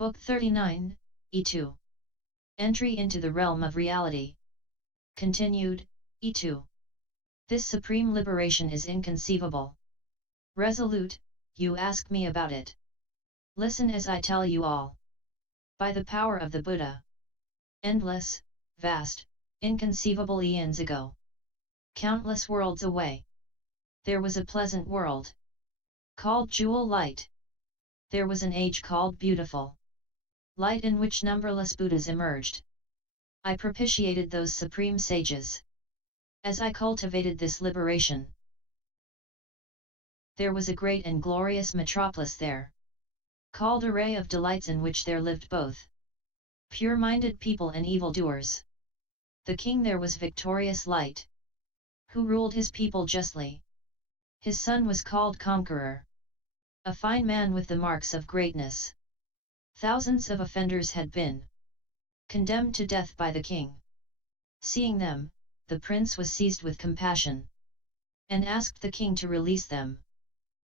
Book 39, E2. Entry into the realm of reality. Continued, E2. This supreme liberation is inconceivable. Resolute, you ask me about it. Listen as I tell you all. By the power of the Buddha. Endless, vast, inconceivable eons ago. Countless worlds away. There was a pleasant world. Called Jewel Light. There was an age called Beautiful Light in which numberless Buddhas emerged. I propitiated those supreme sages. As I cultivated this liberation, there was a great and glorious metropolis there, called Array of Delights, in which there lived both pure-minded people and evildoers. The king there was victorious Light, who ruled his people justly. His son was called Conqueror, a fine man with the marks of greatness. Thousands of offenders had been condemned to death by the king. Seeing them, the prince was seized with compassion, and asked the king to release them.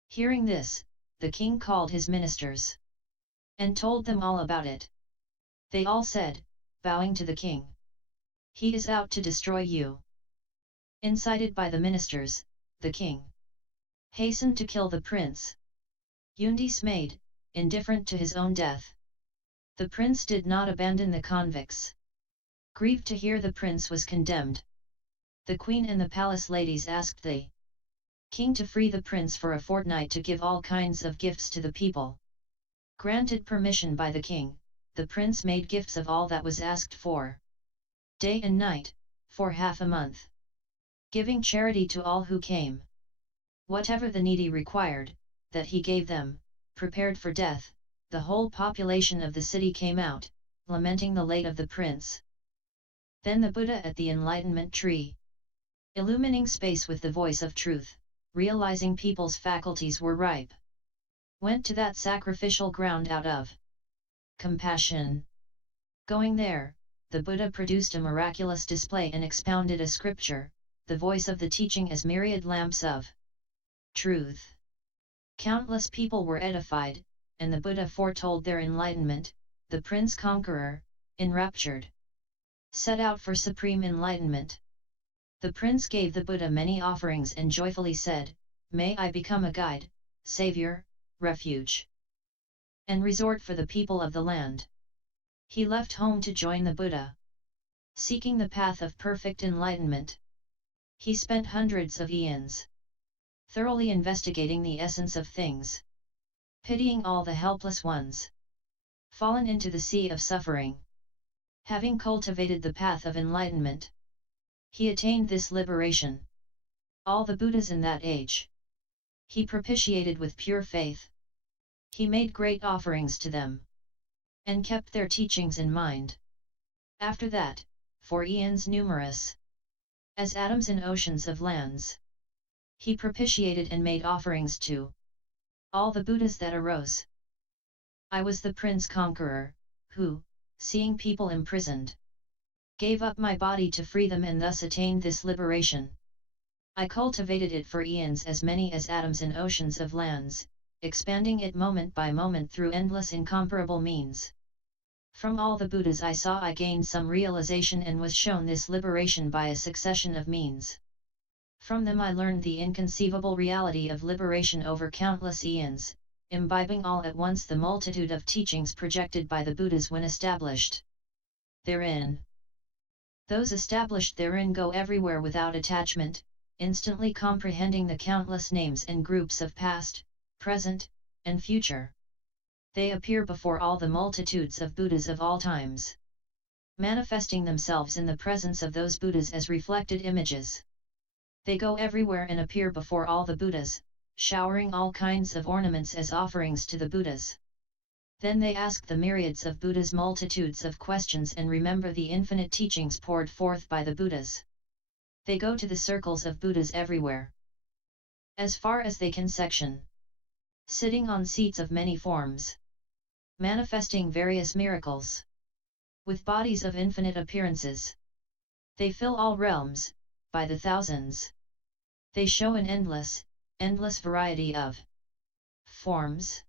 Hearing this, the king called his ministers, and told them all about it. They all said, bowing to the king, "He is out to destroy you." Incited by the ministers, the king hastened to kill the prince. Undismayed, indifferent to his own death, the prince did not abandon the convicts. Grieved to hear the prince was condemned, the queen and the palace ladies asked the king to free the prince for a fortnight to give all kinds of gifts to the people. Granted permission by the king, the prince made gifts of all that was asked for, day and night, for half a month, giving charity to all who came. Whatever the needy required, that he gave them. Prepared for death, the whole population of the city came out, lamenting the late of the prince. Then the Buddha at the enlightenment tree, illumining space with the voice of truth, realizing people's faculties were ripe, went to that sacrificial ground out of compassion. Going there, the Buddha produced a miraculous display and expounded a scripture, the voice of the teaching as myriad lamps of truth. Countless people were edified, and the Buddha foretold their enlightenment. The Prince Conqueror, enraptured, set out for supreme enlightenment. The prince gave the Buddha many offerings and joyfully said, "May I become a guide, savior, refuge, and resort for the people of the land." He left home to join the Buddha, seeking the path of perfect enlightenment. He spent hundreds of eons thoroughly investigating the essence of things, pitying all the helpless ones fallen into the sea of suffering. Having cultivated the path of enlightenment, he attained this liberation. All the Buddhas in that age he propitiated with pure faith. He made great offerings to them, and kept their teachings in mind. After that, for eons numerous as atoms in oceans of lands, he propitiated and made offerings to all the Buddhas that arose. I was the Prince Conqueror, who, seeing people imprisoned, gave up my body to free them and thus attained this liberation. I cultivated it for eons, as many as atoms in oceans of lands, expanding it moment by moment through endless incomparable means. From all the Buddhas I saw I gained some realization and was shown this liberation by a succession of means. From them I learned the inconceivable reality of liberation over countless eons, imbibing all at once the multitude of teachings projected by the Buddhas when established therein. Those established therein go everywhere without attachment, instantly comprehending the countless names and groups of past, present, and future. They appear before all the multitudes of Buddhas of all times, manifesting themselves in the presence of those Buddhas as reflected images. They go everywhere and appear before all the Buddhas, showering all kinds of ornaments as offerings to the Buddhas. Then they ask the myriads of Buddhas multitudes of questions and remember the infinite teachings poured forth by the Buddhas. They go to the circles of Buddhas everywhere, as far as they can section, sitting on seats of many forms, manifesting various miracles, with bodies of infinite appearances. They fill all realms, by the thousands. They show an endless variety of forms.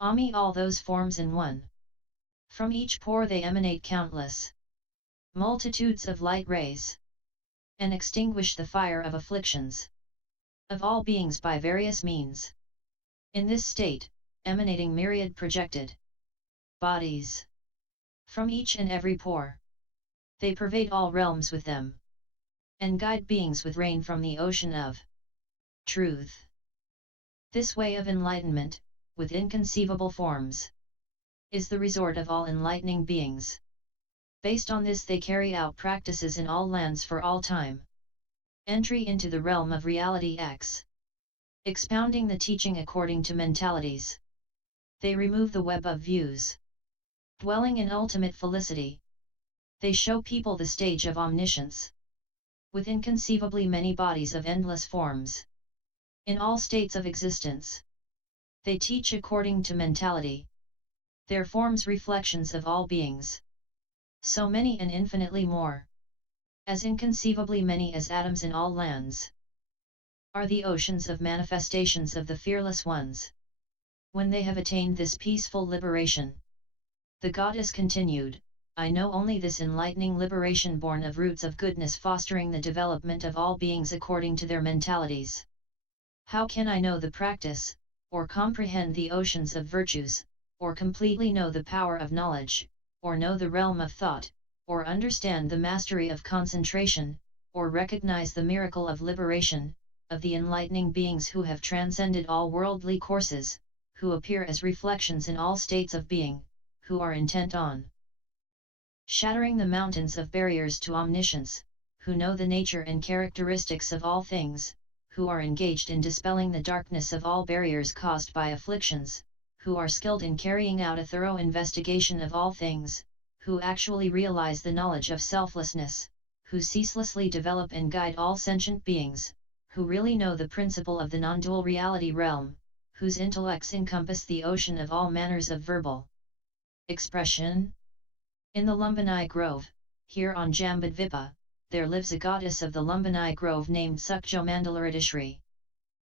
Ami all those forms in one. From each pore they emanate countless multitudes of light rays, and extinguish the fire of afflictions of all beings by various means. In this state, emanating myriad projected bodies from each and every pore, they pervade all realms with them, and guide beings with rain from the ocean of truth. This way of enlightenment, with inconceivable forms, is the resort of all enlightening beings. Based on this they carry out practices in all lands for all time. Entry into the realm of reality X. Expounding the teaching according to mentalities. They remove the web of views. Dwelling in ultimate felicity. They show people the stage of omniscience. With inconceivably many bodies of endless forms. In all states of existence. They teach according to mentality. Their forms reflections of all beings. So many and infinitely more. As inconceivably many as atoms in all lands. Are the oceans of manifestations of the fearless ones. When they have attained this peaceful liberation. The goddess continued, I know only this enlightening liberation born of roots of goodness fostering the development of all beings according to their mentalities. How can I know the practice, or comprehend the oceans of virtues, or completely know the power of knowledge, or know the realm of thought, or understand the mastery of concentration, or recognize the miracle of liberation, of the enlightening beings who have transcended all worldly courses, who appear as reflections in all states of being, who are intent on shattering the mountains of barriers to omniscience, who know the nature and characteristics of all things, who are engaged in dispelling the darkness of all barriers caused by afflictions, who are skilled in carrying out a thorough investigation of all things, who actually realize the knowledge of selflessness, who ceaselessly develop and guide all sentient beings, who really know the principle of the non-dual reality realm, whose intellects encompass the ocean of all manners of verbal expression. In the Lumbini Grove, here on Jambudvipa, there lives a goddess of the Lumbini Grove named Sukjomandalarishri.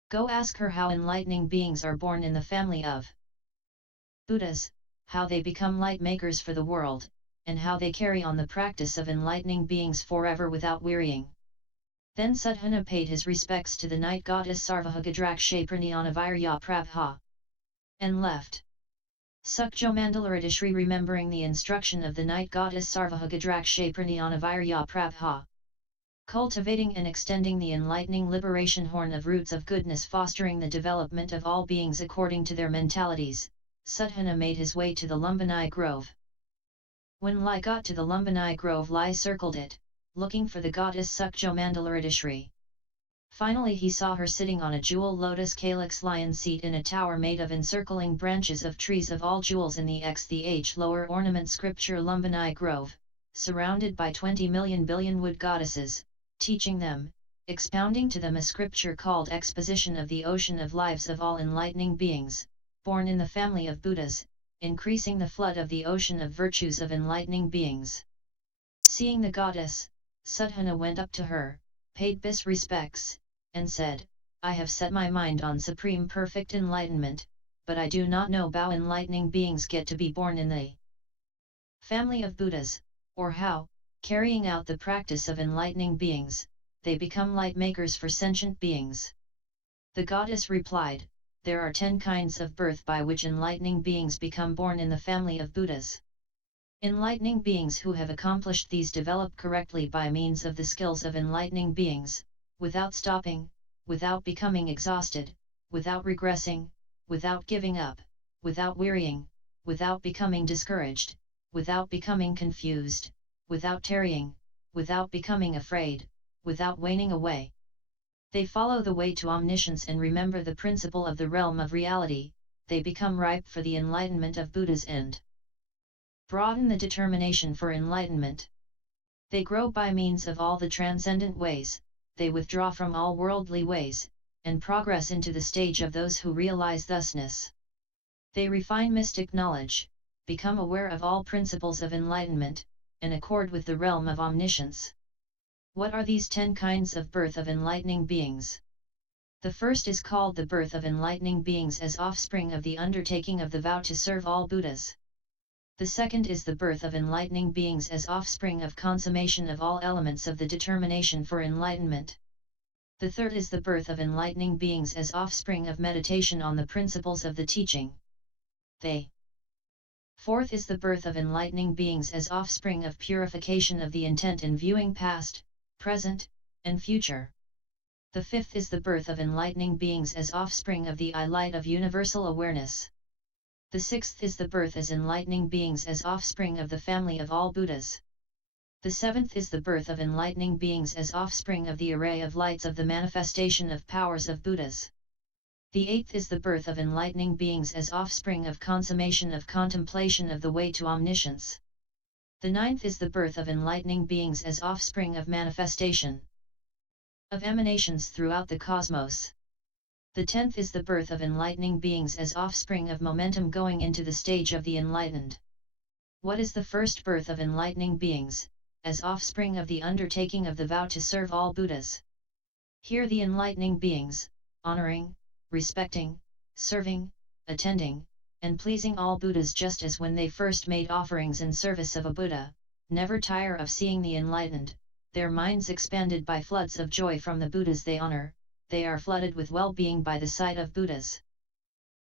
Go ask her how enlightening beings are born in the family of Buddhas, how they become light makers for the world, and how they carry on the practice of enlightening beings forever without wearying. Then Sudhana paid his respects to the night goddess Sarvahagadrakshapraniyanavirya Prabha, and left. Sukjomandalarishri remembering the instruction of the night goddess Sarvahagadrakshapraniyanavirya Prabha. Cultivating and extending the enlightening liberation horn of roots of goodness fostering the development of all beings according to their mentalities, Sudhana made his way to the Lumbini Grove. When Lai got to the Lumbini Grove, Lai circled it, looking for the goddess Sukjomandalarishri. Finally he saw her sitting on a jewel lotus calyx lion seat in a tower made of encircling branches of trees of all jewels in the XTH lower ornament scripture Lumbini Grove, surrounded by 20 million billion wood goddesses, teaching them, expounding to them a scripture called Exposition of the Ocean of Lives of all enlightening beings, born in the family of Buddhas, increasing the flood of the ocean of virtues of enlightening beings. Seeing the goddess, Sudhana went up to her, paid bis respects, and said, I have set my mind on supreme perfect enlightenment, but I do not know how enlightening beings get to be born in the family of Buddhas, or how, carrying out the practice of enlightening beings, they become light makers for sentient beings. The goddess replied, there are 10 kinds of birth by which enlightening beings become born in the family of Buddhas. Enlightening beings who have accomplished these develop correctly by means of the skills of enlightening beings, without stopping, without becoming exhausted, without regressing, without giving up, without wearying, without becoming discouraged, without becoming confused, without tarrying, without becoming afraid, without waning away. They follow the way to omniscience and remember the principle of the realm of reality, they become ripe for the enlightenment of Buddha's end. Broaden the determination for enlightenment. They grow by means of all the transcendent ways, they withdraw from all worldly ways, and progress into the stage of those who realize thusness. They refine mystic knowledge, become aware of all principles of enlightenment, and accord with the realm of omniscience. What are these 10 kinds of birth of enlightening beings? The first is called the birth of enlightening beings as offspring of the undertaking of the vow to serve all Buddhas. The second is the birth of enlightening beings as offspring of consummation of all elements of the determination for enlightenment. The third is the birth of enlightening beings as offspring of meditation on the principles of the teaching. Fourth is the birth of enlightening beings as offspring of purification of the intent in viewing past, present, and future. The fifth is the birth of enlightening beings as offspring of the I-light of universal awareness. The sixth is the birth as enlightening beings as offspring of the family of all Buddhas. The seventh is the birth of enlightening beings as offspring of the array of lights of the manifestation of powers of Buddhas. The eighth is the birth of enlightening beings as offspring of consummation of contemplation of the way to omniscience. The ninth is the birth of enlightening beings as offspring of manifestation of emanations throughout the cosmos. The 10th is the birth of enlightening beings as offspring of momentum going into the stage of the enlightened. What is the first birth of enlightening beings, as offspring of the undertaking of the vow to serve all Buddhas? Here the enlightening beings, honoring, respecting, serving, attending, and pleasing all Buddhas just as when they first made offerings in service of a Buddha, never tire of seeing the enlightened, their minds expanded by floods of joy from the Buddhas they honor, they are flooded with well-being by the sight of Buddhas.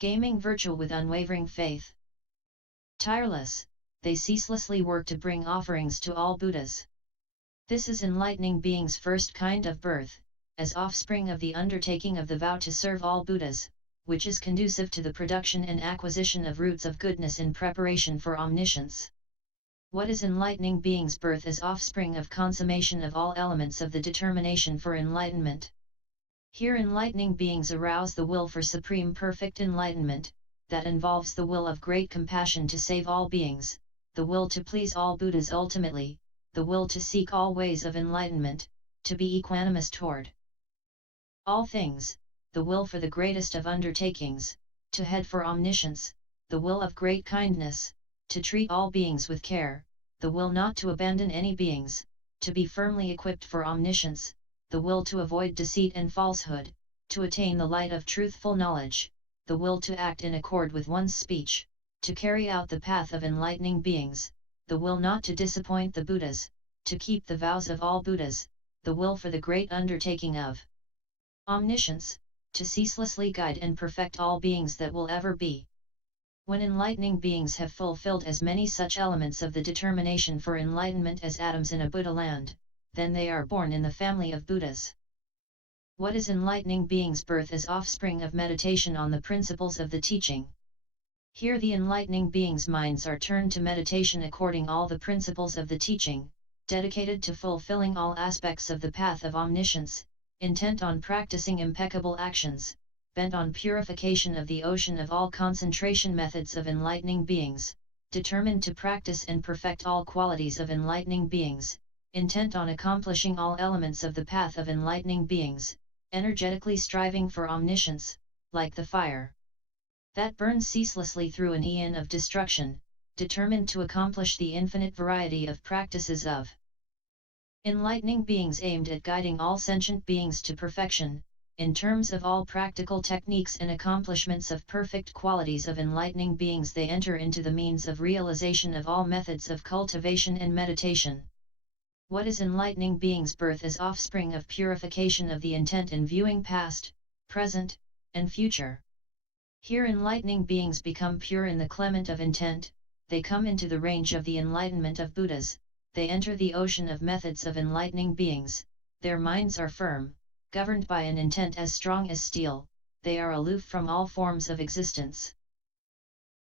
Gaming virtue with unwavering faith. Tireless, they ceaselessly work to bring offerings to all Buddhas. This is enlightening beings' first kind of birth, as offspring of the undertaking of the vow to serve all Buddhas, which is conducive to the production and acquisition of roots of goodness in preparation for omniscience. What is enlightening beings' birth as offspring of consummation of all elements of the determination for enlightenment? Here enlightening beings arouse the will for supreme perfect enlightenment, that involves the will of great compassion to save all beings, the will to please all Buddhas ultimately, the will to seek all ways of enlightenment, to be equanimous toward all things, the will for the greatest of undertakings, to head for omniscience, the will of great kindness, to treat all beings with care, the will not to abandon any beings, to be firmly equipped for omniscience, the will to avoid deceit and falsehood, to attain the light of truthful knowledge, the will to act in accord with one's speech, to carry out the path of enlightening beings, the will not to disappoint the Buddhas, to keep the vows of all Buddhas, the will for the great undertaking of omniscience, to ceaselessly guide and perfect all beings that will ever be. When enlightening beings have fulfilled as many such elements of the determination for enlightenment as atoms in a Buddha land, then they are born in the family of Buddhas. What is enlightening beings' birth as offspring of meditation on the principles of the teaching? Here the enlightening beings' minds are turned to meditation according all the principles of the teaching, dedicated to fulfilling all aspects of the path of omniscience, intent on practicing impeccable actions, bent on purification of the ocean of all concentration methods of enlightening beings, determined to practice and perfect all qualities of enlightening beings, intent on accomplishing all elements of the path of enlightening beings, energetically striving for omniscience, like the fire that burns ceaselessly through an aeon of destruction, determined to accomplish the infinite variety of practices of enlightening beings aimed at guiding all sentient beings to perfection, in terms of all practical techniques and accomplishments of perfect qualities of enlightening beings. They enter into the means of realization of all methods of cultivation and meditation. What is enlightening beings' birth as offspring of purification of the intent in viewing past, present, and future? Here enlightening beings become pure in the clement of intent, they come into the range of the enlightenment of Buddhas, they enter the ocean of methods of enlightening beings, their minds are firm, governed by an intent as strong as steel, they are aloof from all forms of existence.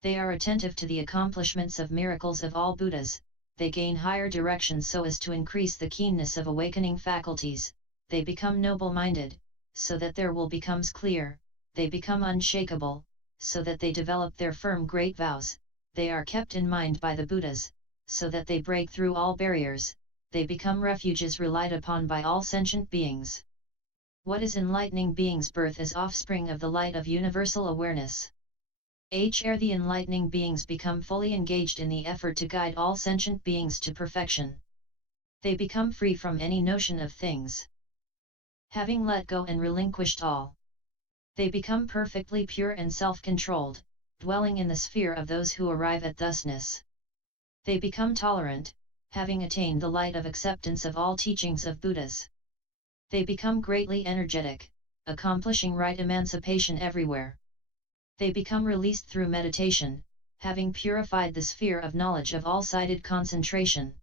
They are attentive to the accomplishments of miracles of all Buddhas, they gain higher direction so as to increase the keenness of awakening faculties, they become noble-minded, so that their will becomes clear, they become unshakable, so that they develop their firm great vows, they are kept in mind by the Buddhas, so that they break through all barriers, they become refuges relied upon by all sentient beings. What is enlightening beings' birth as offspring of the light of universal awareness? Ere the enlightening beings become fully engaged in the effort to guide all sentient beings to perfection. They become free from any notion of things. Having let go and relinquished all, they become perfectly pure and self-controlled, dwelling in the sphere of those who arrive at thusness. They become tolerant, having attained the light of acceptance of all teachings of Buddhas. They become greatly energetic, accomplishing right emancipation everywhere. They become released through meditation, having purified the sphere of knowledge of all-sided concentration.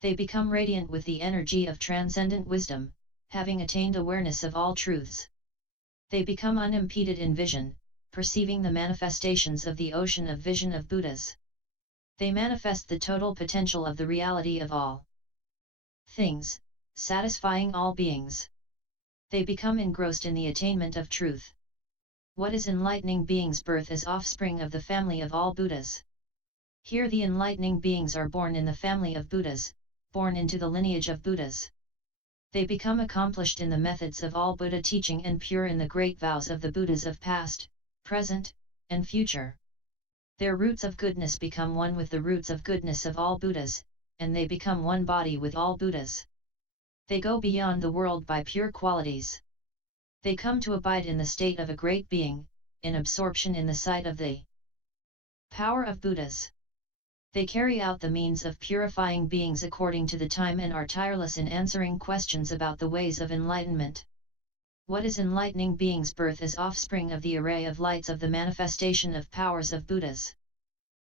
They become radiant with the energy of transcendent wisdom, having attained awareness of all truths. They become unimpeded in vision, perceiving the manifestations of the ocean of vision of Buddhas. They manifest the total potential of the reality of all things, satisfying all beings. They become engrossed in the attainment of truth. What is enlightening beings' birth as offspring of the family of all Buddhas? Here the enlightening beings are born in the family of Buddhas, born into the lineage of Buddhas. They become accomplished in the methods of all Buddha teaching and pure in the great vows of the Buddhas of past, present, and future. Their roots of goodness become one with the roots of goodness of all Buddhas, and they become one body with all Buddhas. They go beyond the world by pure qualities. They come to abide in the state of a great being, in absorption in the sight of the power of Buddhas. They carry out the means of purifying beings according to the time and are tireless in answering questions about the ways of enlightenment. What is enlightening beings' birth as offspring of the array of lights of the manifestation of powers of Buddhas?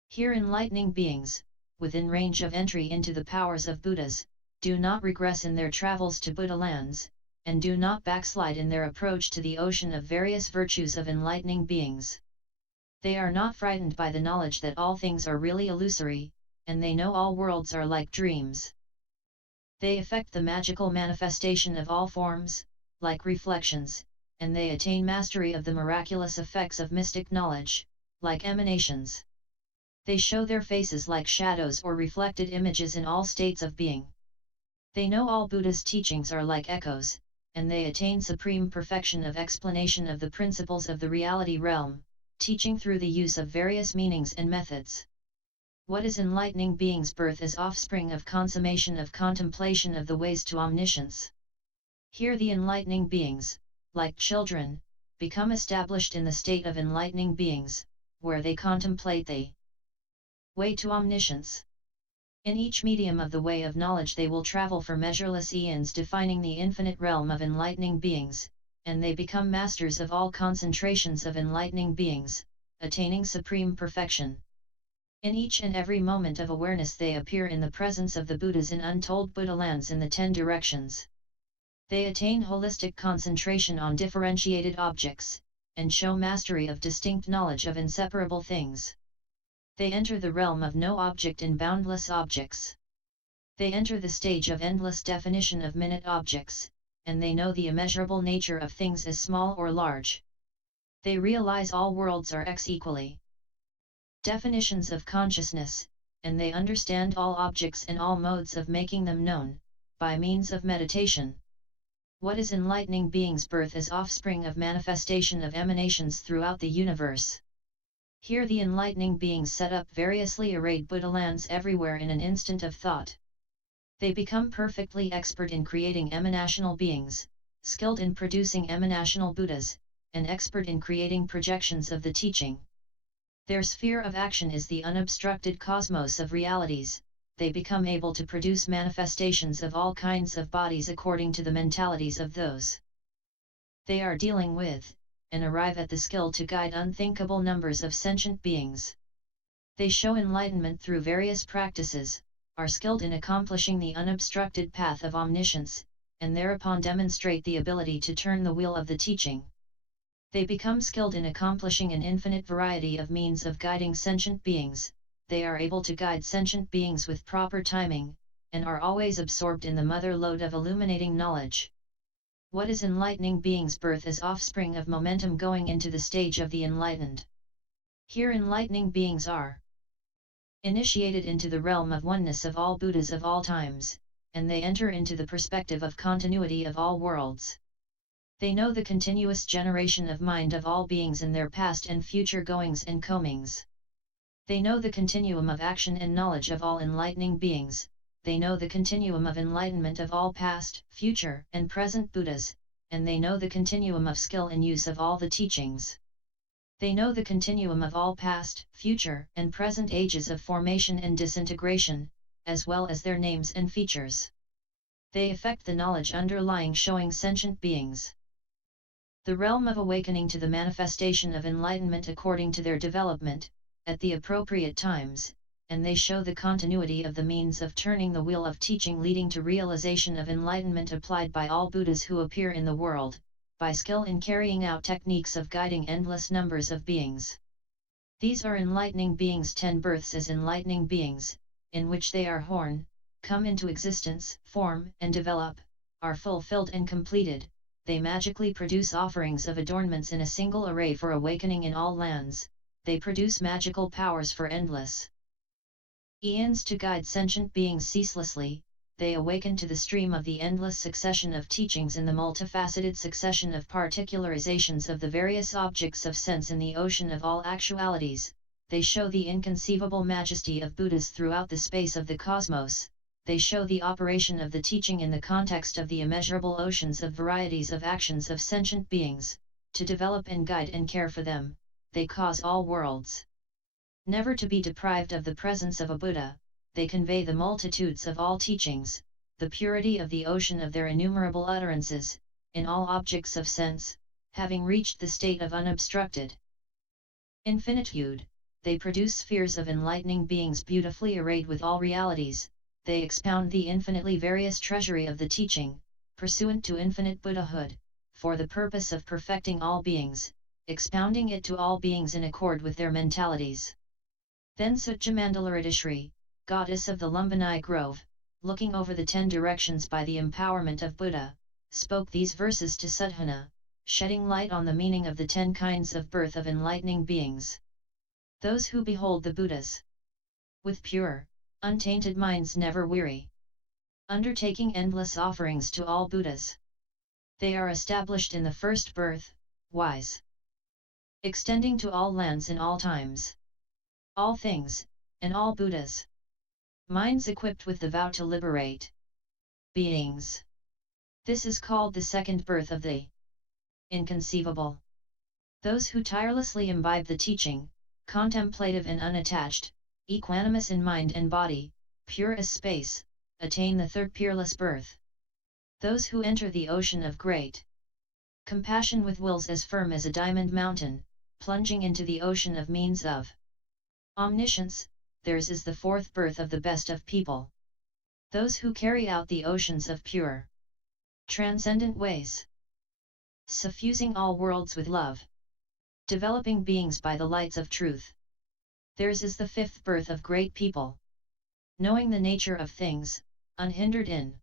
Here enlightening beings, within range of entry into the powers of Buddhas, do not regress in their travels to Buddha lands, and do not backslide in their approach to the ocean of various virtues of enlightening beings. They are not frightened by the knowledge that all things are really illusory, and they know all worlds are like dreams. They effect the magical manifestation of all forms, like reflections, and they attain mastery of the miraculous effects of mystic knowledge, like emanations. They show their faces like shadows or reflected images in all states of being. They know all Buddha's teachings are like echoes, and they attain supreme perfection of explanation of the principles of the reality realm, teaching through the use of various meanings and methods. What is enlightening beings' birth as offspring of consummation of contemplation of the ways to omniscience? Here the enlightening beings, like children, become established in the state of enlightening beings, where they contemplate the way to omniscience. In each medium of the way of knowledge they will travel for measureless eons, defining the infinite realm of enlightening beings, and they become masters of all concentrations of enlightening beings, attaining supreme perfection. In each and every moment of awareness they appear in the presence of the Buddhas in untold Buddha lands in the 10 directions. They attain holistic concentration on differentiated objects, and show mastery of distinct knowledge of inseparable things. They enter the realm of no object in boundless objects. They enter the stage of endless definition of minute objects, and they know the immeasurable nature of things as small or large. They realize all worlds are equally definitions of consciousness, and they understand all objects and all modes of making them known, by means of meditation. What is enlightening beings' birth as offspring of manifestation of emanations throughout the universe? Here the enlightening beings set up variously arrayed Buddha lands everywhere in an instant of thought. They become perfectly expert in creating emanational beings, skilled in producing emanational Buddhas, and expert in creating projections of the teaching. Their sphere of action is the unobstructed cosmos of realities. They become able to produce manifestations of all kinds of bodies according to the mentalities of those they are dealing with, and arrive at the skill to guide unthinkable numbers of sentient beings. They show enlightenment through various practices, are skilled in accomplishing the unobstructed path of omniscience, and thereupon demonstrate the ability to turn the wheel of the teaching. They become skilled in accomplishing an infinite variety of means of guiding sentient beings. They are able to guide sentient beings with proper timing, and are always absorbed in the mother lode of illuminating knowledge. What is enlightening beings' birth as offspring of momentum going into the stage of the enlightened? Here enlightening beings are initiated into the realm of oneness of all Buddhas of all times, and they enter into the perspective of continuity of all worlds. They know the continuous generation of mind of all beings in their past and future goings and comings. They know the continuum of action and knowledge of all enlightening beings. They know the continuum of enlightenment of all past, future, and present Buddhas, and they know the continuum of skill and use of all the teachings. They know the continuum of all past, future, and present ages of formation and disintegration, as well as their names and features. They effect the knowledge underlying showing sentient beings the realm of awakening to the manifestation of enlightenment according to their development, at the appropriate times, and they show the continuity of the means of turning the wheel of teaching leading to realization of enlightenment applied by all Buddhas who appear in the world, by skill in carrying out techniques of guiding endless numbers of beings. These are enlightening beings 10 births as enlightening beings, in which they are born, come into existence, form and develop, are fulfilled and completed. They magically produce offerings of adornments in a single array for awakening in all lands, they produce magical powers for endless eons to guide sentient beings ceaselessly, they awaken to the stream of the endless succession of teachings in the multifaceted succession of particularizations of the various objects of sense in the ocean of all actualities, they show the inconceivable majesty of Buddhas throughout the space of the cosmos. They show the operation of the teaching in the context of the immeasurable oceans of varieties of actions of sentient beings, to develop and guide and care for them, they cause all worlds never to be deprived of the presence of a Buddha, they convey the multitudes of all teachings, the purity of the ocean of their innumerable utterances, in all objects of sense, having reached the state of unobstructed infinitude, they produce spheres of enlightening beings beautifully arrayed with all realities. They expound the infinitely various treasury of the teaching, pursuant to infinite Buddhahood, for the purpose of perfecting all beings, expounding it to all beings in accord with their mentalities. Then Sutjamandalarishri, goddess of the Lumbini Grove, looking over the 10 directions by the empowerment of Buddha, spoke these verses to Sudhana, shedding light on the meaning of the 10 kinds of birth of enlightening beings. Those who behold the Buddhas with pure, untainted minds never weary, undertaking endless offerings to all Buddhas. They are established in the first birth, wise, extending to all lands in all times, all things, and all Buddhas. Minds equipped with the vow to liberate beings. This is called the second birth of the inconceivable. Those who tirelessly imbibe the teaching, contemplative and unattached, equanimous in mind and body, pure as space, attain the third peerless birth. Those who enter the ocean of great compassion with wills as firm as a diamond mountain, plunging into the ocean of means of omniscience, theirs is the fourth birth of the best of people. Those who carry out the oceans of pure, transcendent ways, suffusing all worlds with love, developing beings by the lights of truth. Theirs is the fifth birth of great people. Knowing the nature of things, unhindered in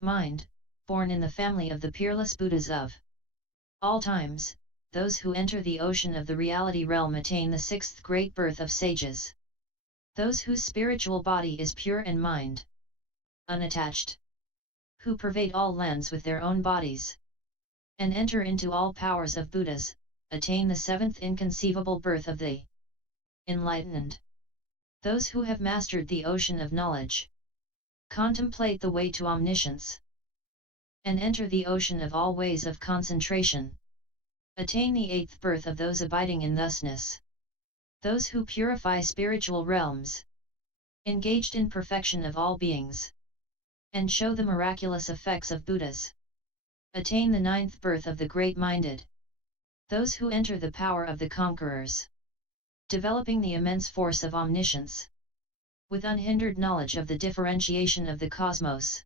mind, born in the family of the peerless Buddhas of all times, those who enter the ocean of the reality realm attain the sixth great birth of sages. Those whose spiritual body is pure and mind unattached, who pervade all lands with their own bodies, and enter into all powers of Buddhas, attain the seventh inconceivable birth of the enlightened. Those who have mastered the ocean of knowledge, contemplate the way to omniscience, and enter the ocean of all ways of concentration, attain the eighth birth of those abiding in thusness. Those who purify spiritual realms, engaged in perfection of all beings, and show the miraculous effects of Buddhas, attain the ninth birth of the great-minded. Those who enter the power of the conquerors, developing the immense force of omniscience, with unhindered knowledge of the differentiation of the cosmos,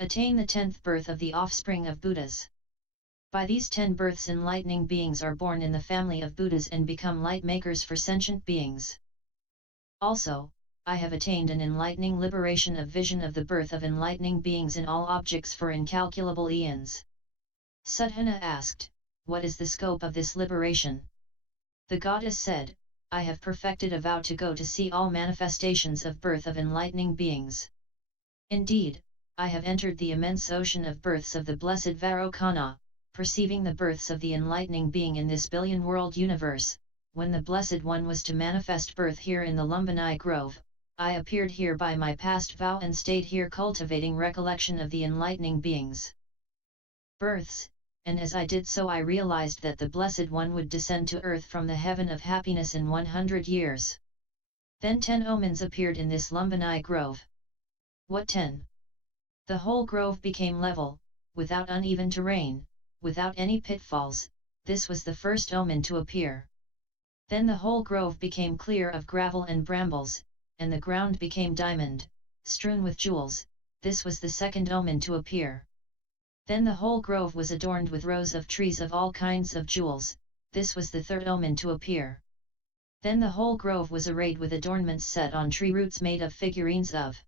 attain the 10th birth of the offspring of Buddhas. By these 10 births enlightening beings are born in the family of Buddhas and become light makers for sentient beings. Also, I have attained an enlightening liberation of vision of the birth of enlightening beings in all objects for incalculable eons. Sudhana asked, what is the scope of this liberation? The goddess said, I have perfected a vow to go to see all manifestations of birth of enlightening beings. Indeed, I have entered the immense ocean of births of the blessed Vairocana, perceiving the births of the enlightening being in this billion-world universe. When the Blessed One was to manifest birth here in the Lumbini Grove, I appeared here by my past vow and stayed here cultivating recollection of the enlightening beings. Births, and as I did so I realized that the Blessed One would descend to earth from the heaven of happiness in 100 years. Then 10 omens appeared in this Lumbini grove. What 10? The whole grove became level, without uneven terrain, without any pitfalls. This was the first omen to appear. Then the whole grove became clear of gravel and brambles, and the ground became diamond, strewn with jewels. This was the second omen to appear. Then the whole grove was adorned with rows of trees of all kinds of jewels. This was the third omen to appear. Then the whole grove was arrayed with adornments set on tree roots made of figurines of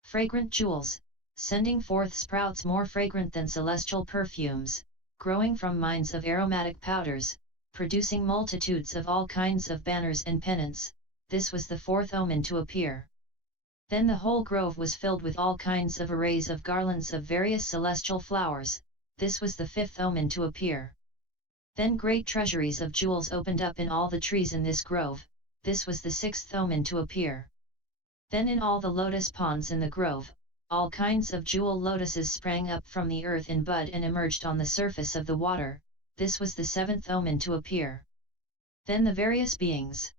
fragrant jewels, sending forth sprouts more fragrant than celestial perfumes, growing from mines of aromatic powders, producing multitudes of all kinds of banners and pennants. This was the fourth omen to appear. Then the whole grove was filled with all kinds of arrays of garlands of various celestial flowers. This was the fifth omen to appear. Then great treasuries of jewels opened up in all the trees in this grove. This was the sixth omen to appear. Then in all the lotus ponds in the grove, all kinds of jewel lotuses sprang up from the earth in bud and emerged on the surface of the water. This was the seventh omen to appear. Then the various beings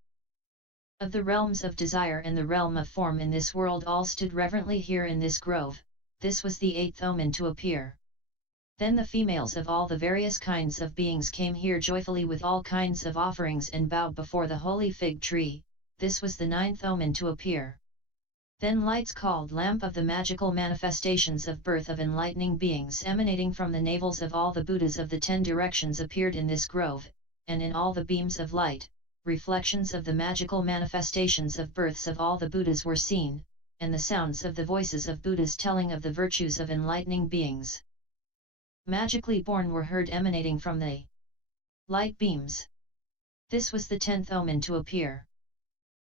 of the realms of desire and the realm of form in this world all stood reverently here in this grove. This was the eighth omen to appear. Then the females of all the various kinds of beings came here joyfully with all kinds of offerings and bowed before the holy fig tree. This was the ninth omen to appear. Then lights called lamp of the magical manifestations of birth of enlightening beings emanating from the navels of all the Buddhas of the 10 directions appeared in this grove, and in all the beams of light, reflections of the magical manifestations of births of all the Buddhas were seen, and the sounds of the voices of Buddhas telling of the virtues of enlightening beings magically born were heard emanating from the light beams. This was the 10th omen to appear.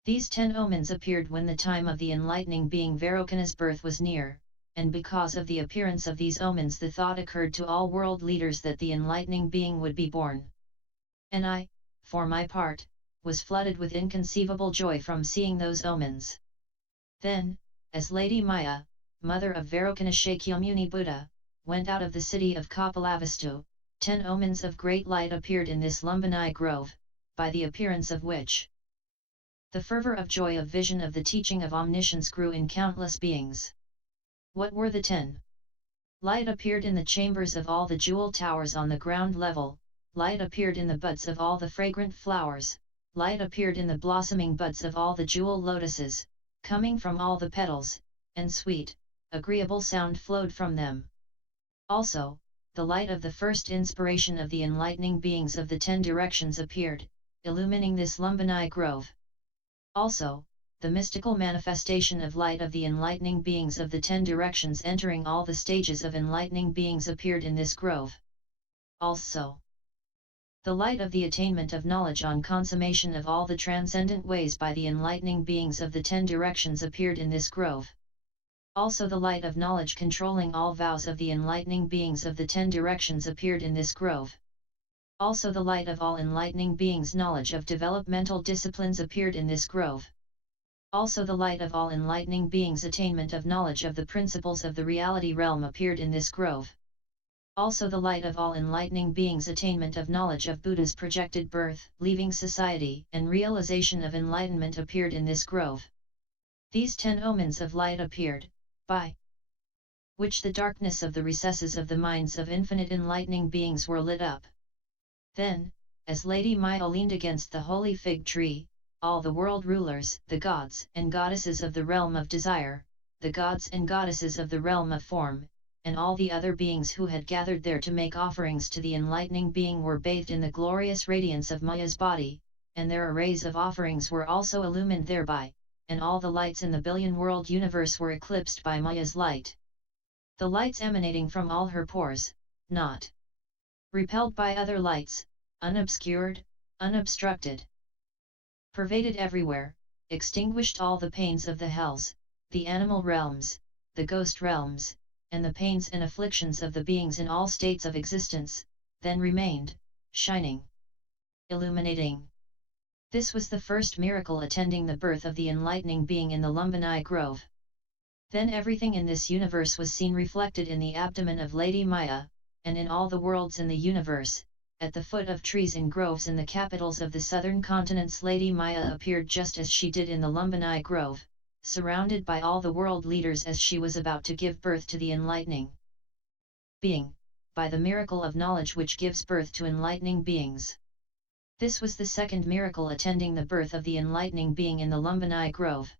These 10 omens appeared when the time of the enlightening being Vairocana's birth was near, and because of the appearance of these omens the thought occurred to all world leaders that the enlightening being would be born. And I, for my part, was flooded with inconceivable joy from seeing those omens. Then, as Lady Maya, mother of Vairocana Shakyamuni Buddha, went out of the city of Kapilavastu, 10 omens of great light appeared in this Lumbini grove, by the appearance of which the fervor of joy of vision of the teaching of omniscience grew in countless beings. What were the 10? Light appeared in the chambers of all the jewel towers on the ground level, light appeared in the buds of all the fragrant flowers, light appeared in the blossoming buds of all the jewel lotuses, coming from all the petals, and sweet, agreeable sound flowed from them. Also, the light of the first inspiration of the enlightening beings of the 10 directions appeared, illumining this Lumbini grove. Also, the mystical manifestation of light of the enlightening beings of the 10 directions entering all the stages of enlightening beings appeared in this grove. Also, the light of the attainment of knowledge on consummation of all the transcendent ways by the enlightening beings of the 10 directions appeared in this grove. Also the light of knowledge controlling all vows of the enlightening beings of the 10 directions appeared in this grove. Also the light of all enlightening beings' knowledge of developmental disciplines appeared in this grove. Also the light of all enlightening beings' attainment of knowledge of the principles of the reality realm appeared in this grove. Also the light of all enlightening beings' attainment of knowledge of Buddha's projected birth, leaving society, and realization of enlightenment appeared in this grove. These 10 omens of light appeared, by which the darkness of the recesses of the minds of infinite enlightening beings were lit up. Then, as Lady Maya leaned against the holy fig tree, all the world rulers, the gods and goddesses of the realm of desire, the gods and goddesses of the realm of form, and all the other beings who had gathered there to make offerings to the enlightening being were bathed in the glorious radiance of Maya's body, and their arrays of offerings were also illumined thereby, and all the lights in the billion-world universe were eclipsed by Maya's light. The lights emanating from all her pores, not repelled by other lights, unobscured, unobstructed, pervaded everywhere, extinguished all the pains of the hells, the animal realms, the ghost realms, and the pains and afflictions of the beings in all states of existence, then remained, shining, illuminating. This was the first miracle attending the birth of the enlightening being in the Lumbini grove. Then everything in this universe was seen reflected in the abdomen of Lady Maya, and in all the worlds in the universe, at the foot of trees and groves in the capitals of the southern continents, Lady Maya appeared just as she did in the Lumbini Grove, surrounded by all the world leaders as she was about to give birth to the enlightening being, by the miracle of knowledge which gives birth to enlightening beings. This was the second miracle attending the birth of the enlightening being in the Lumbini Grove.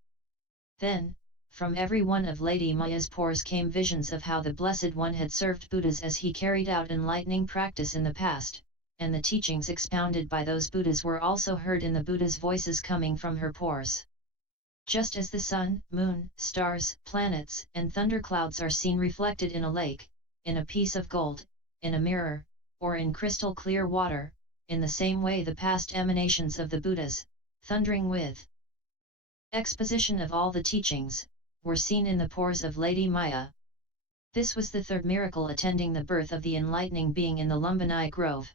Then, from every one of Lady Maya's pores came visions of how the Blessed One had served Buddhas as he carried out enlightening practice in the past, and the teachings expounded by those Buddhas were also heard in the Buddha's voices coming from her pores. Just as the sun, moon, stars, planets, and thunderclouds are seen reflected in a lake, in a piece of gold, in a mirror, or in crystal clear water, in the same way the past emanations of the Buddhas, thundering with exposition of all the teachings, were seen in the pores of Lady Maya. This was the third miracle attending the birth of the enlightening being in the Lumbini Grove.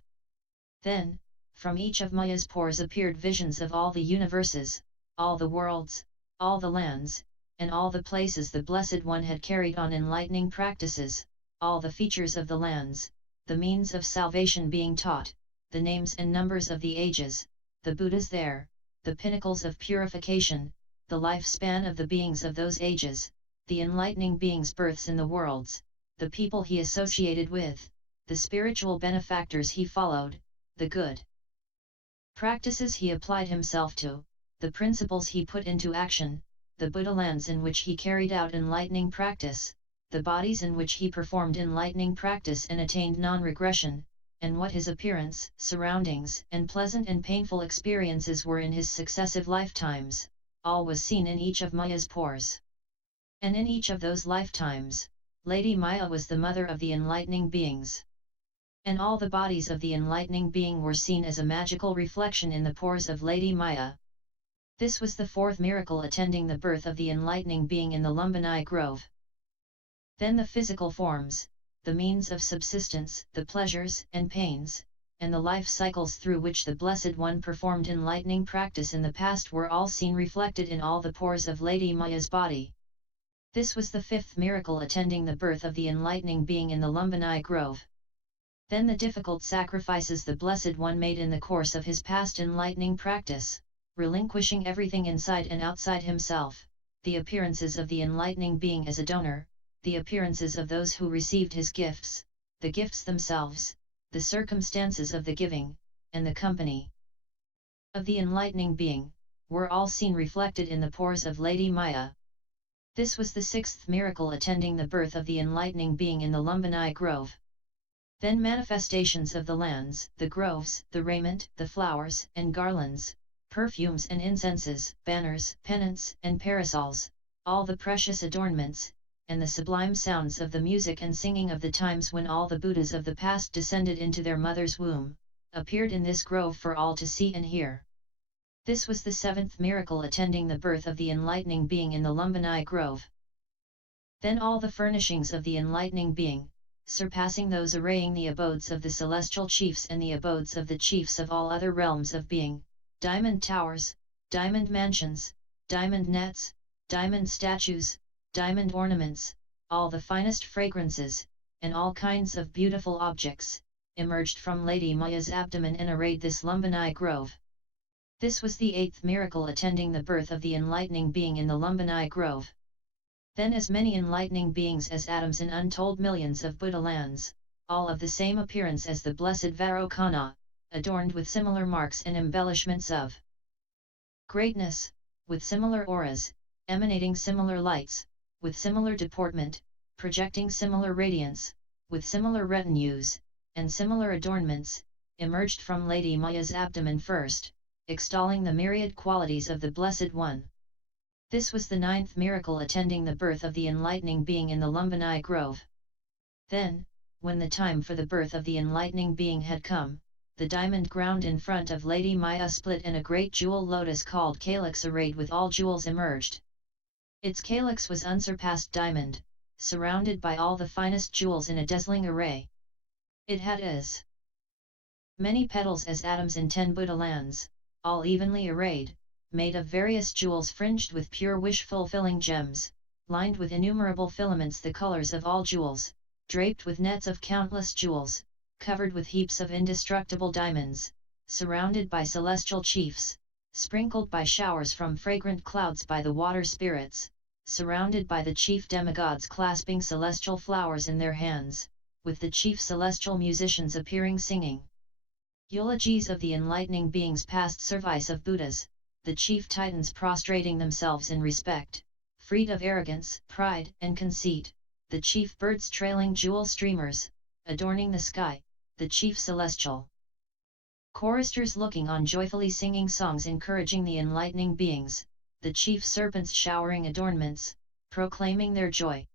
Then, from each of Maya's pores appeared visions of all the universes, all the worlds, all the lands, and all the places the Blessed One had carried on enlightening practices, all the features of the lands, the means of salvation being taught, the names and numbers of the ages, the Buddhas there, the pinnacles of purification, the lifespan of the beings of those ages, the enlightening beings' births in the worlds, the people he associated with, the spiritual benefactors he followed, the good practices he applied himself to, the principles he put into action, the Buddha lands in which he carried out enlightening practice, the bodies in which he performed enlightening practice and attained non-regression, and what his appearance, surroundings, and pleasant and painful experiences were in his successive lifetimes, all was seen in each of Maya's pores. And in each of those lifetimes, Lady Maya was the mother of the enlightening beings. And all the bodies of the enlightening being were seen as a magical reflection in the pores of Lady Maya. This was the fourth miracle attending the birth of the enlightening being in the Lumbini Grove. Then the physical forms, the means of subsistence, the pleasures and pains, and the life cycles through which the Blessed One performed enlightening practice in the past were all seen reflected in all the pores of Lady Maya's body. This was the fifth miracle attending the birth of the enlightening being in the Lumbini Grove. Then the difficult sacrifices the Blessed One made in the course of his past enlightening practice, relinquishing everything inside and outside himself, the appearances of the enlightening being as a donor, the appearances of those who received his gifts, the gifts themselves, the circumstances of the giving, and the company of the enlightening being, were all seen reflected in the pores of Lady Maya. This was the sixth miracle attending the birth of the enlightening being in the Lumbini Grove. Then manifestations of the lands, the groves, the raiment, the flowers and garlands, perfumes and incenses, banners, pennants and parasols, all the precious adornments, and the sublime sounds of the music and singing of the times when all the Buddhas of the past descended into their mother's womb, appeared in this grove for all to see and hear. This was the seventh miracle attending the birth of the enlightening being in the Lumbini Grove. Then all the furnishings of the enlightening being, surpassing those arraying the abodes of the celestial chiefs and the abodes of the chiefs of all other realms of being, diamond towers, diamond mansions, diamond nets, diamond statues, diamond ornaments, all the finest fragrances, and all kinds of beautiful objects, emerged from Lady Maya's abdomen and arrayed this Lumbini Grove. This was the eighth miracle attending the birth of the enlightening being in the Lumbini Grove. Then as many enlightening beings as atoms in untold millions of Buddha lands, all of the same appearance as the blessed Vairocana, adorned with similar marks and embellishments of greatness, with similar auras, emanating similar lights, with similar deportment, projecting similar radiance, with similar retinues, and similar adornments, emerged from Lady Maya's abdomen first, extolling the myriad qualities of the Blessed One. This was the ninth miracle attending the birth of the enlightening being in the Lumbini Grove. Then, when the time for the birth of the enlightening being had come, the diamond ground in front of Lady Maya split and a great jewel lotus called calyx arrayed with all jewels emerged. Its calyx was unsurpassed diamond, surrounded by all the finest jewels in a dazzling array. It had as many petals as atoms in 10 Buddha lands, all evenly arrayed, made of various jewels fringed with pure wish-fulfilling gems, lined with innumerable filaments the colors of all jewels, draped with nets of countless jewels, covered with heaps of indestructible diamonds, surrounded by celestial chiefs, sprinkled by showers from fragrant clouds by the water spirits, surrounded by the chief demigods clasping celestial flowers in their hands, with the chief celestial musicians appearing singing eulogies of the enlightening beings past service of Buddhas, the chief titans prostrating themselves in respect, freed of arrogance, pride, and conceit, the chief birds trailing jewel streamers, adorning the sky, the chief celestial choristers looking on joyfully singing songs encouraging the enlightening beings, the chief serpents showering adornments, proclaiming their joy.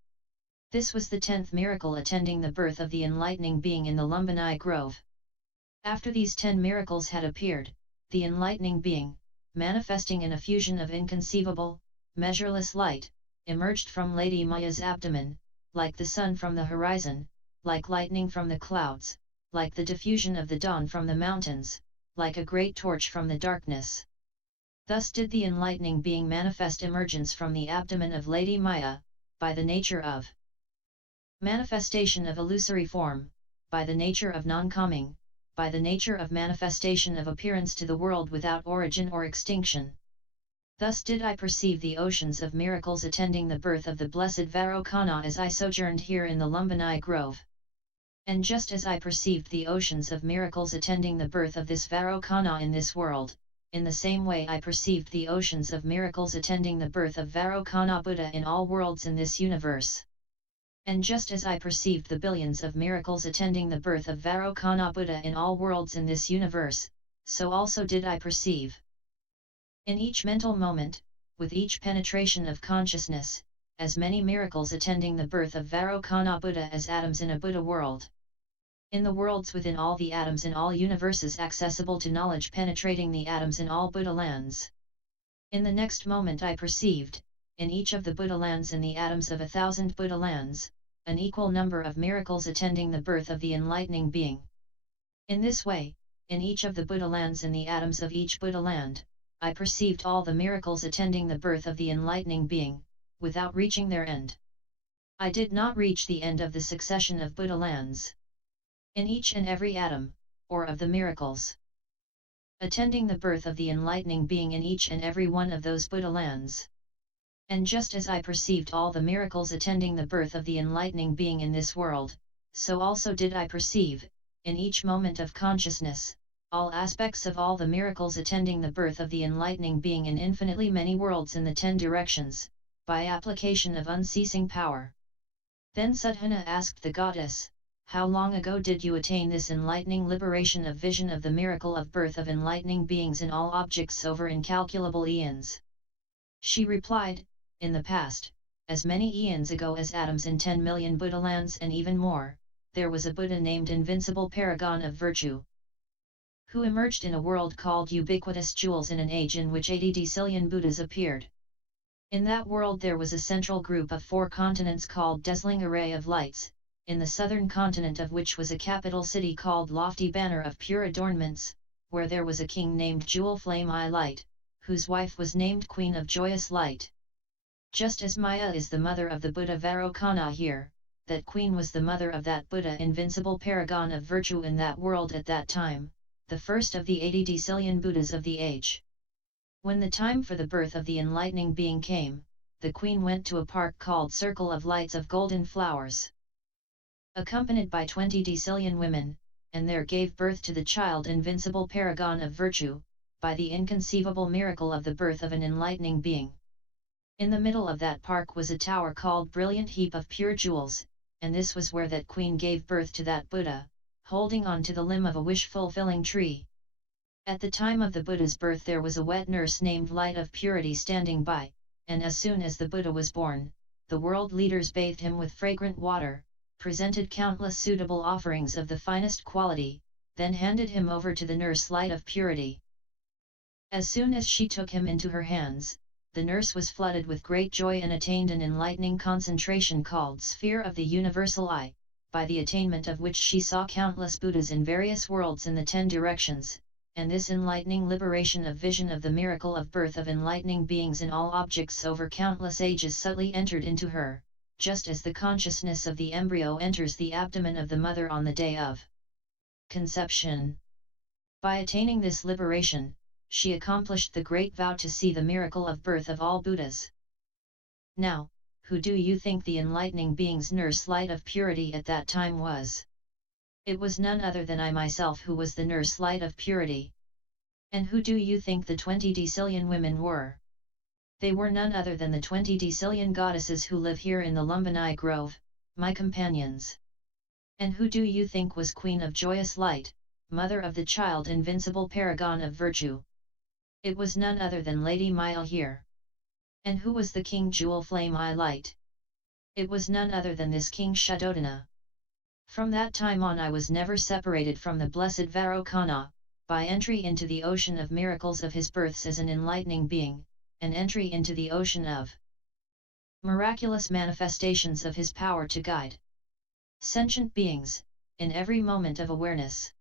This was the 10th miracle attending the birth of the enlightening being in the Lumbini Grove. After these 10 miracles had appeared, the enlightening being, manifesting in a fusion of inconceivable, measureless light, emerged from Lady Maya's abdomen, like the sun from the horizon, like lightning from the clouds, like the diffusion of the dawn from the mountains, like a great torch from the darkness. Thus did the enlightening being manifest emergence from the abdomen of Lady Maya, by the nature of manifestation of illusory form, by the nature of non-coming, by the nature of manifestation of appearance to the world without origin or extinction. Thus did I perceive the oceans of miracles attending the birth of the blessed Vairocana as I sojourned here in the Lumbini Grove. And just as I perceived the oceans of miracles attending the birth of this Vairocana in this world, in the same way I perceived the oceans of miracles attending the birth of Vairocana Buddha in all worlds in this universe. And just as I perceived the billions of miracles attending the birth of Vairocana Buddha in all worlds in this universe, so also did I perceive. In each mental moment, with each penetration of consciousness, as many miracles attending the birth of Vairocana Buddha as atoms in a Buddha world. In the worlds within all the atoms in all universes accessible to knowledge penetrating the atoms in all Buddha lands. In the next moment I perceived, in each of the Buddha lands in the atoms of 1,000 Buddha lands, an equal number of miracles attending the birth of the enlightening being. In this way, in each of the Buddha lands in the atoms of each Buddha land, I perceived all the miracles attending the birth of the enlightening being, without reaching their end. I did not reach the end of the succession of Buddha lands. In each and every atom, or of the miracles attending the birth of the enlightening being in each and every one of those Buddha lands. And just as I perceived all the miracles attending the birth of the enlightening being in this world, so also did I perceive, in each moment of consciousness, all aspects of all the miracles attending the birth of the enlightening being in infinitely many worlds in the 10 directions, by application of unceasing power. Then Sudhana asked the goddess, "How long ago did you attain this enlightening liberation of vision of the miracle of birth of enlightening beings in all objects over incalculable eons?" She replied, "In the past, as many eons ago as atoms in 10 million Buddha lands and even more, there was a Buddha named Invincible Paragon of Virtue, who emerged in a world called Ubiquitous Jewels in an age in which 80 decillion Buddhas appeared. In that world there was a central group of 4 continents called Dazzling Array of Lights, in the southern continent of which was a capital city called Lofty Banner of Pure Adornments, where there was a king named Jewel Flame Eye Light, whose wife was named Queen of Joyous Light. Just as Maya is the mother of the Buddha Vairocana here, that queen was the mother of that Buddha Invincible Paragon of Virtue in that world at that time, the first of the 80 decillion Buddhas of the age. When the time for the birth of the enlightening being came, the queen went to a park called Circle of Lights of Golden Flowers, accompanied by 20 decillion women, and there gave birth to the child Invincible Paragon of Virtue, by the inconceivable miracle of the birth of an enlightening being. In the middle of that park was a tower called Brilliant Heap of Pure Jewels, and this was where that queen gave birth to that Buddha, holding on to the limb of a wish-fulfilling tree. At the time of the Buddha's birth there was a wet nurse named Light of Purity standing by, and as soon as the Buddha was born, the world leaders bathed him with fragrant water, presented countless suitable offerings of the finest quality, then handed him over to the nurse Light of Purity. As soon as she took him into her hands, the nurse was flooded with great joy and attained an enlightening concentration called Sphere of the Universal Eye, by the attainment of which she saw countless Buddhas in various worlds in the 10 directions, and this enlightening liberation of vision of the miracle of birth of enlightening beings in all objects over countless ages subtly entered into her, just as the consciousness of the embryo enters the abdomen of the mother on the day of conception. By attaining this liberation, she accomplished the great vow to see the miracle of birth of all Buddhas. Now, who do you think the enlightening being's nurse light of purity at that time was? It was none other than I myself who was the nurse light of purity. And who do you think the 20 decillion women were? They were none other than the 20 decillion goddesses who live here in the Lumbini Grove, my companions. And who do you think was Queen of Joyous Light, Mother of the Child Invincible Paragon of Virtue? It was none other than Lady Maya here. And who was the King Jewel Flame Eye Light? It was none other than this King Shuddhodana. From that time on I was never separated from the blessed Vairocana, by entry into the ocean of miracles of his births as an enlightening being, and entry into the ocean of miraculous manifestations of his power to guide sentient beings, in every moment of awareness.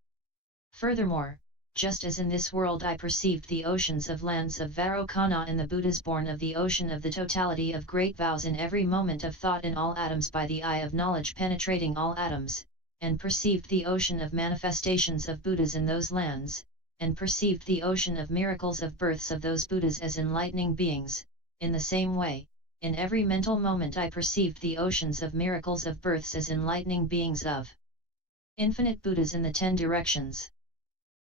Furthermore, just as in this world I perceived the oceans of lands of Vairocana and the Buddhas born of the ocean of the totality of great vows in every moment of thought in all atoms by the eye of knowledge penetrating all atoms, and perceived the ocean of manifestations of Buddhas in those lands, and perceived the ocean of miracles of births of those Buddhas as enlightening beings, in the same way, in every mental moment I perceived the oceans of miracles of births as enlightening beings of infinite Buddhas in the 10 directions.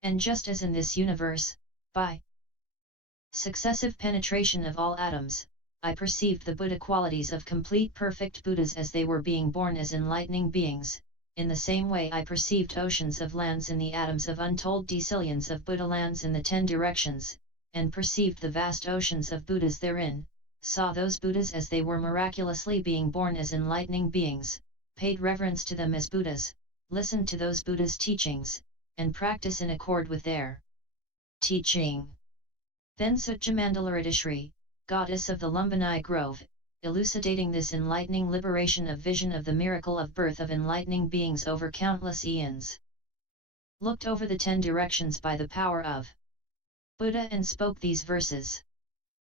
And just as in this universe, by successive penetration of all atoms, I perceived the Buddha qualities of complete perfect Buddhas as they were being born as enlightening beings, in the same way I perceived oceans of lands in the atoms of untold decillions of Buddha lands in the 10 directions, and perceived the vast oceans of Buddhas therein, saw those Buddhas as they were miraculously being born as enlightening beings, paid reverence to them as Buddhas, listened to those Buddhas' teachings, and practice in accord with their teaching. Then Sutjamandalarishri, goddess of the Lumbini Grove, elucidating this enlightening liberation of vision of the miracle of birth of enlightening beings over countless eons, looked over the 10 directions by the power of Buddha and spoke these verses.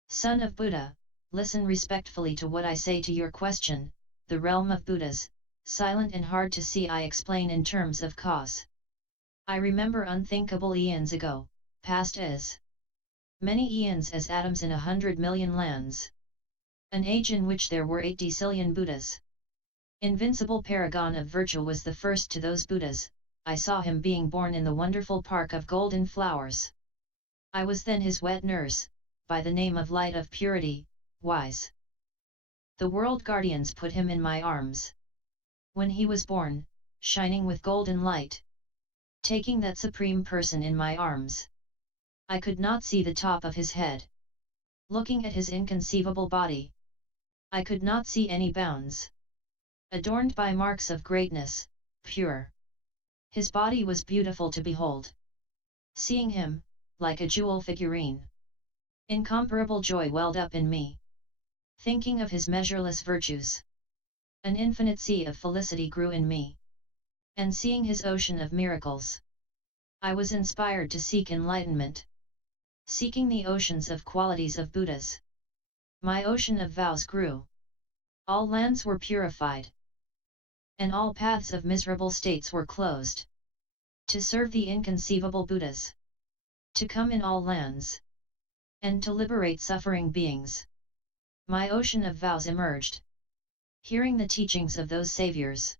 Son of Buddha, listen respectfully to what I say to your question. The realm of Buddhas, silent and hard to see, I explain in terms of cause. I remember unthinkable eons ago, past as many eons as atoms in 100 million lands. An age in which there were 8 decillion Buddhas. Invincible Paragon of Virtue was the first to those Buddhas. I saw him being born in the wonderful park of golden flowers. I was then his wet nurse, by the name of Light of Purity, wise. The world guardians put him in my arms. When he was born, shining with golden light, taking that supreme person in my arms, I could not see the top of his head. Looking at his inconceivable body, I could not see any bounds. Adorned by marks of greatness, pure. His body was beautiful to behold. Seeing him, like a jewel figurine, incomparable joy welled up in me. Thinking of his measureless virtues, an infinite sea of felicity grew in me. And seeing his ocean of miracles, I was inspired to seek enlightenment. Seeking the oceans of qualities of Buddhas, my ocean of vows grew. All lands were purified, and all paths of miserable states were closed. To serve the inconceivable Buddhas, to come in all lands, and to liberate suffering beings, my ocean of vows emerged. Hearing the teachings of those saviors,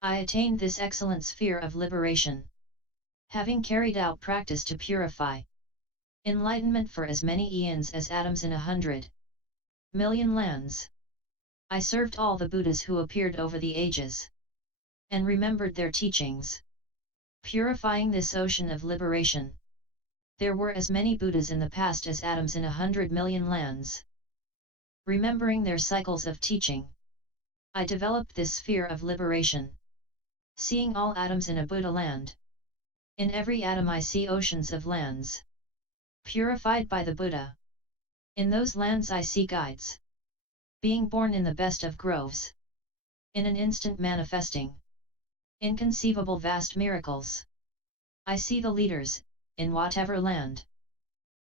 I attained this excellent sphere of liberation. Having carried out practice to purify enlightenment for as many eons as atoms in 100 million lands, I served all the Buddhas who appeared over the ages, and remembered their teachings. Purifying this ocean of liberation, there were as many Buddhas in the past as atoms in 100 million lands. Remembering their cycles of teaching, I developed this sphere of liberation. Seeing all atoms in a Buddha land, in every atom I see oceans of lands, purified by the Buddha. In those lands I see guides, being born in the best of groves, in an instant manifesting inconceivable vast miracles. I see the leaders, in whatever land,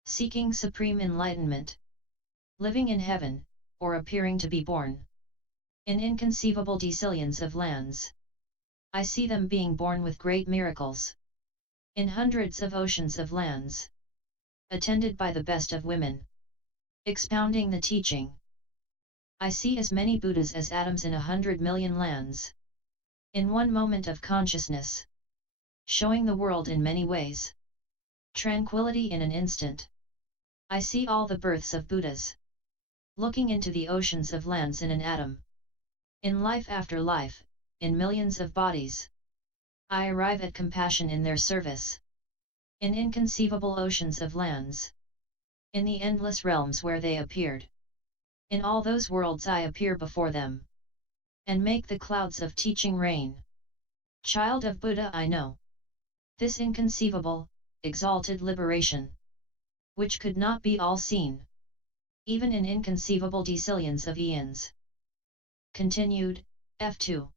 seeking supreme enlightenment, living in heaven, or appearing to be born. In inconceivable decillions of lands. I see them being born with great miracles. In hundreds of oceans of lands. Attended by the best of women. Expounding the teaching. I see as many Buddhas as atoms in 100 million lands. In one moment of consciousness. Showing the world in many ways. Tranquility in an instant. I see all the births of Buddhas. Looking into the oceans of lands in an atom. In life after life, in millions of bodies. I arrive at compassion in their service. In inconceivable oceans of lands. In the endless realms where they appeared. In all those worlds I appear before them. And make the clouds of teaching rain. Child of Buddha I know. This inconceivable, exalted liberation. Which could not be all seen. Even in inconceivable decillions of eons. Continued, F2.